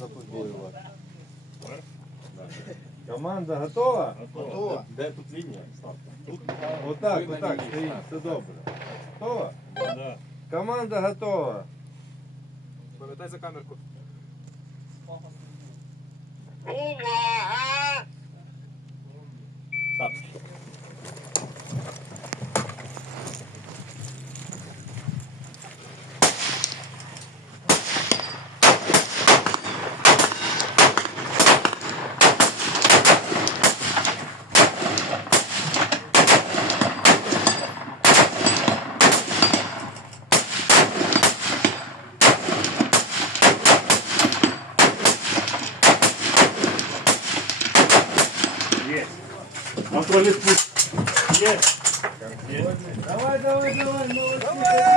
запобоювати. Команда готова? Готова. Де тут лінія? Ставте. Тут Отак, Ви на отак, лінії стоїть, ставте. все добре. Готова? Да. Команда готова. Пам'ятай за камерку. Ставте. Есть. Давай, давай, давай,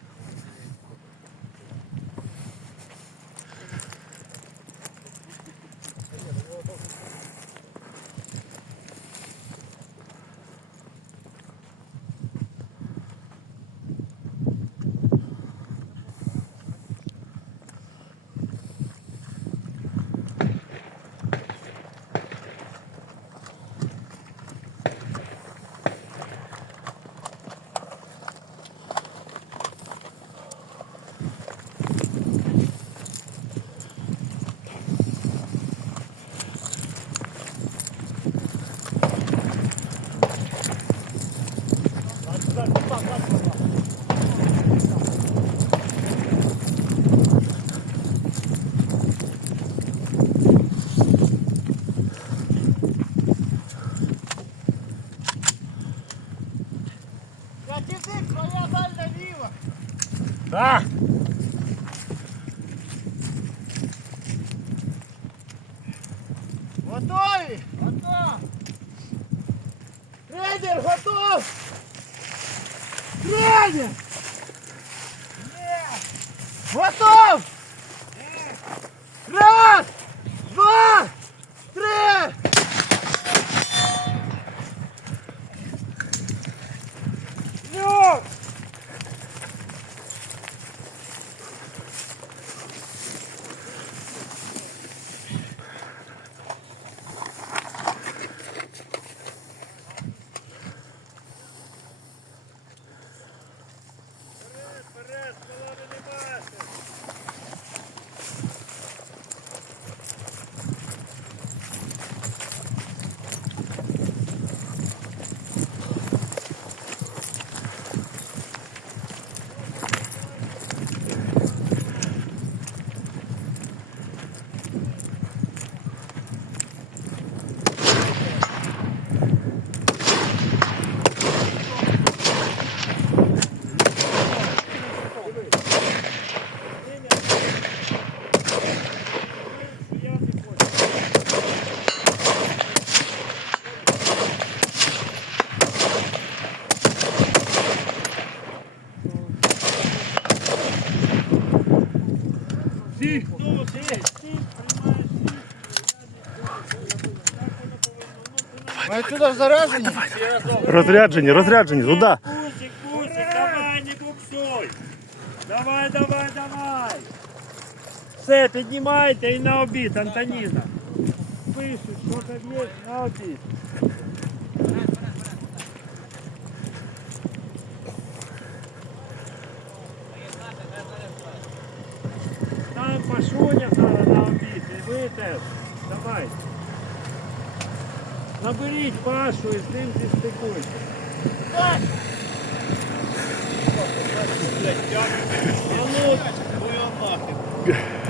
Язик, твоя дальня ліва. Да. Готові? Готов. Тренер, готов. Тренер. Готов. Раз, два, три. Ми отсюда заряжені? Розряджені, розряджені, туди. Пусик, пусик, давай, не буксуй. Давай, давай, давай. Все, піднімайте і на обід, Антоніна. Пишуть, що там є, на обід. Там Пашуня зараз на обід, і ви теж. Давай. Наберіть Пашу і з ним зістикуйте. Тарасик,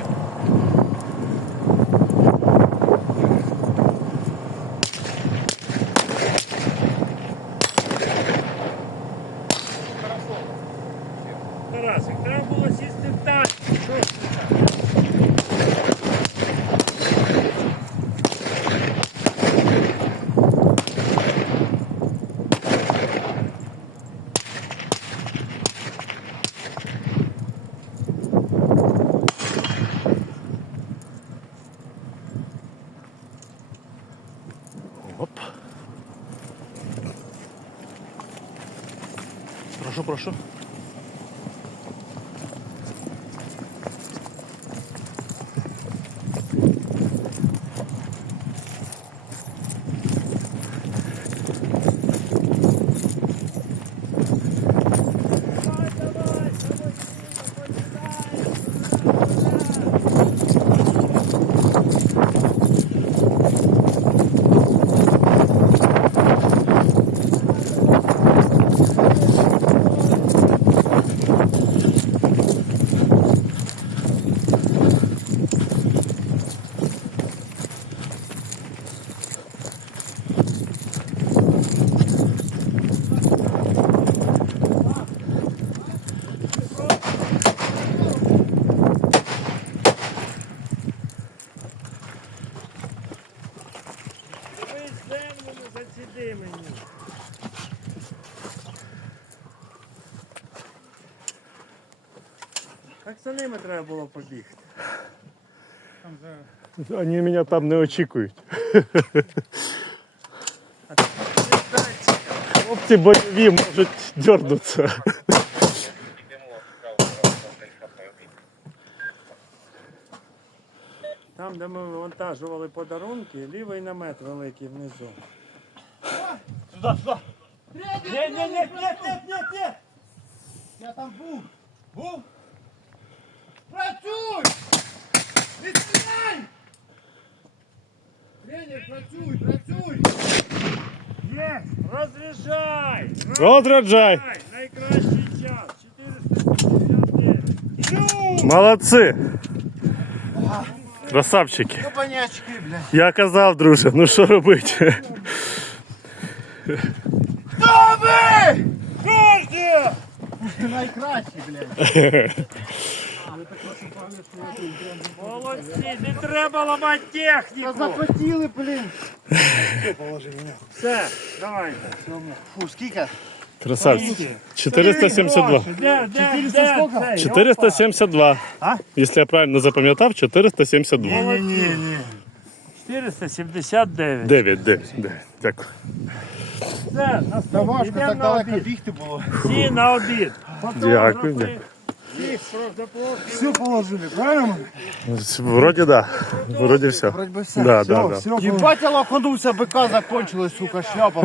Прошу, прошу. Не мені. Так за ними треба було побігти. Вони мене там не очікують. Хлопці бойові можуть дернутися. Там, де ми вивантажували подарунки, лівий намет великий внизу. Сюда, сюда. Ні, ні, ні, ні, ні, ні, ні. Я там був. Був? Працюй! Не стріляй! Леня, працюй, працюй! Є! Розряджай! Розряджай! Найкращий час! 459. Молодці! Красавчики! Кабанячки, блядь. Я казав, друже, ну що робити? Хто ви? Кожні! Найкращі, блядь. Молодці! Не треба ламати Та техніку! захотіли, блін. Все, давайте. Фу, скільки? Красавчики. 472. Де, де, 400 де сколько? цей? 472. А? Якщо я правильно запам'ятав, 472. Ні, ні, ні. 479. 9, 9, 9. Дякую. Все, Та наступний. важко Йдемо так на далеко обід. бігти було. Всі на обід. Дякую, Фотографи. дякую. Всіх запрошую. Все положили, правильно? Вроді да. Вроді все. Вроді би все. Да, да, да. Ебать, я лаконувся, бика закончилась, сука, шляпа.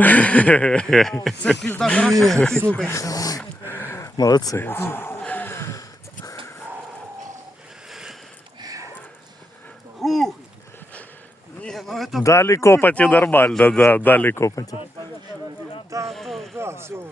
Це пізда хороша, що ти, сука. Молодці. Ні, ну это... Далі копаті нормально, да, далі копаті. Да, да, все.